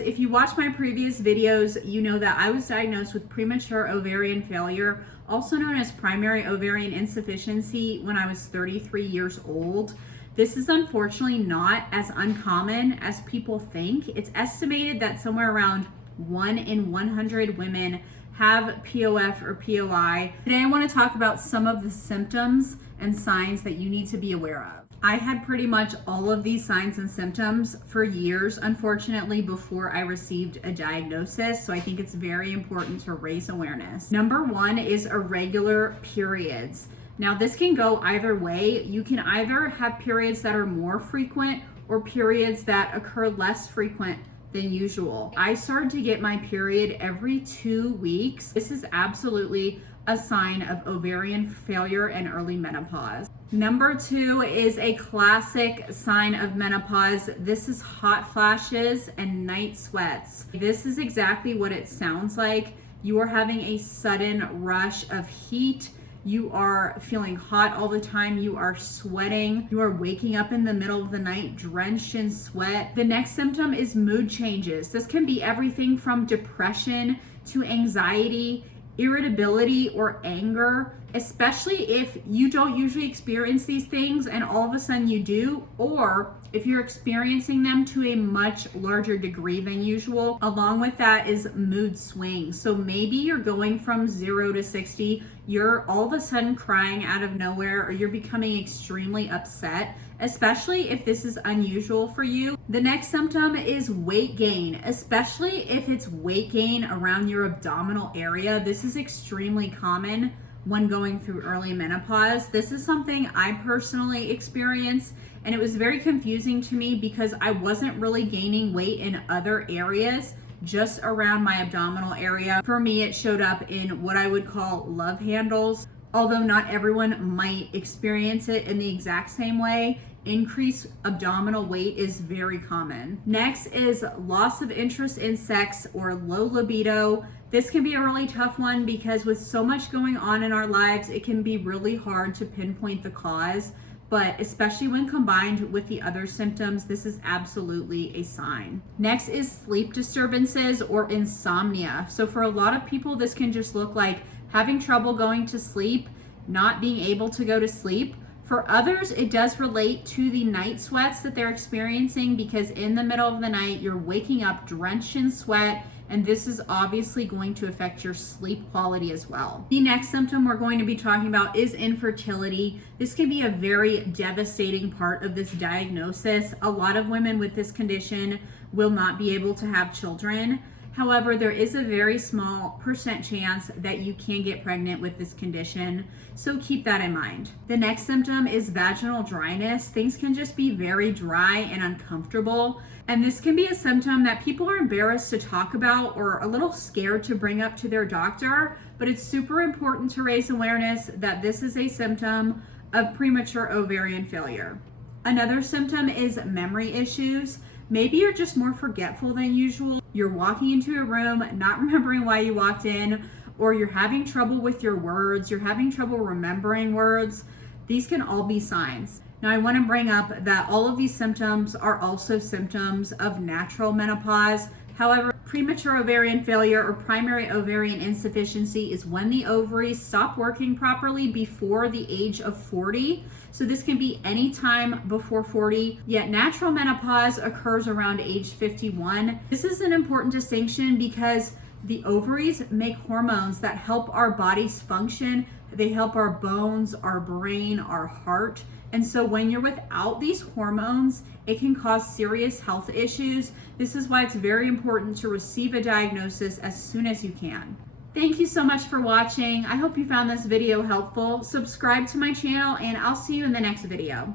If you watch my previous videos, you know that I was diagnosed with premature ovarian failure, also known as primary ovarian insufficiency, when I was 33 years old. This is unfortunately not as uncommon as people think. It's estimated that somewhere around 1 in 100 women have POF or POI. Today I want to talk about some of the symptoms and signs that you need to be aware of. I had pretty much all of these signs and symptoms for years, unfortunately, before I received a diagnosis. So I think it's very important to raise awareness. Number one is irregular periods. Now this can go either way. You can either have periods that are more frequent or periods that occur less frequent than usual. I started to get my period every 2 weeks. This is absolutely a sign of ovarian failure and early menopause. Number two is a classic sign of menopause. This is hot flashes and night sweats. This is exactly what it sounds like. You are having a sudden rush of heat. You are feeling hot all the time. You are sweating. You are waking up in the middle of the night drenched in sweat. The next symptom is mood changes. This can be everything from depression to anxiety, irritability, or anger, especially if you don't usually experience these things and all of a sudden you do, or if you're experiencing them to a much larger degree than usual. Along with that is mood swings. So maybe you're going from 0 to 60, you're all of a sudden crying out of nowhere, or you're becoming extremely upset, especially if this is unusual for you. The next symptom is weight gain, especially if it's weight gain around your abdominal area. This is extremely common when going through early menopause. This is something I personally experienced, and it was very confusing to me because I wasn't really gaining weight in other areas, just around my abdominal area. For me, it showed up in what I would call love handles. Although not everyone might experience it in the exact same way, increased abdominal weight is very common. Next is loss of interest in sex or low libido. This can be a really tough one because with so much going on in our lives, it can be really hard to pinpoint the cause, but especially when combined with the other symptoms, this is absolutely a sign. Next is sleep disturbances or insomnia. So for a lot of people, this can just look like having trouble going to sleep, not being able to go to sleep. For others, it does relate to the night sweats that they're experiencing, because in the middle of the night, you're waking up drenched in sweat, and this is obviously going to affect your sleep quality as well. The next symptom we're going to be talking about is infertility. This can be a very devastating part of this diagnosis. A lot of women with this condition will not be able to have children. However, there is a very small % chance that you can get pregnant with this condition, so keep that in mind. The next symptom is vaginal dryness. Things can just be very dry and uncomfortable, and this can be a symptom that people are embarrassed to talk about or a little scared to bring up to their doctor, but it's super important to raise awareness that this is a symptom of premature ovarian failure. Another symptom is memory issues. Maybe you're just more forgetful than usual. You're walking into a room, not remembering why you walked in, or you're having trouble with your words, you're having trouble remembering words. These can all be signs. Now I want to bring up that all of these symptoms are also symptoms of natural menopause. However, premature ovarian failure or primary ovarian insufficiency is when the ovaries stop working properly before the age of 40. So this can be any time before 40, yet natural menopause occurs around age 51. This is an important distinction because the ovaries make hormones that help our bodies function. They help our bones, our brain, our heart. And so when you're without these hormones, it can cause serious health issues. This is why it's very important to receive a diagnosis as soon as you can. Thank you so much for watching. I hope you found this video helpful. Subscribe to my channel and I'll see you in the next video.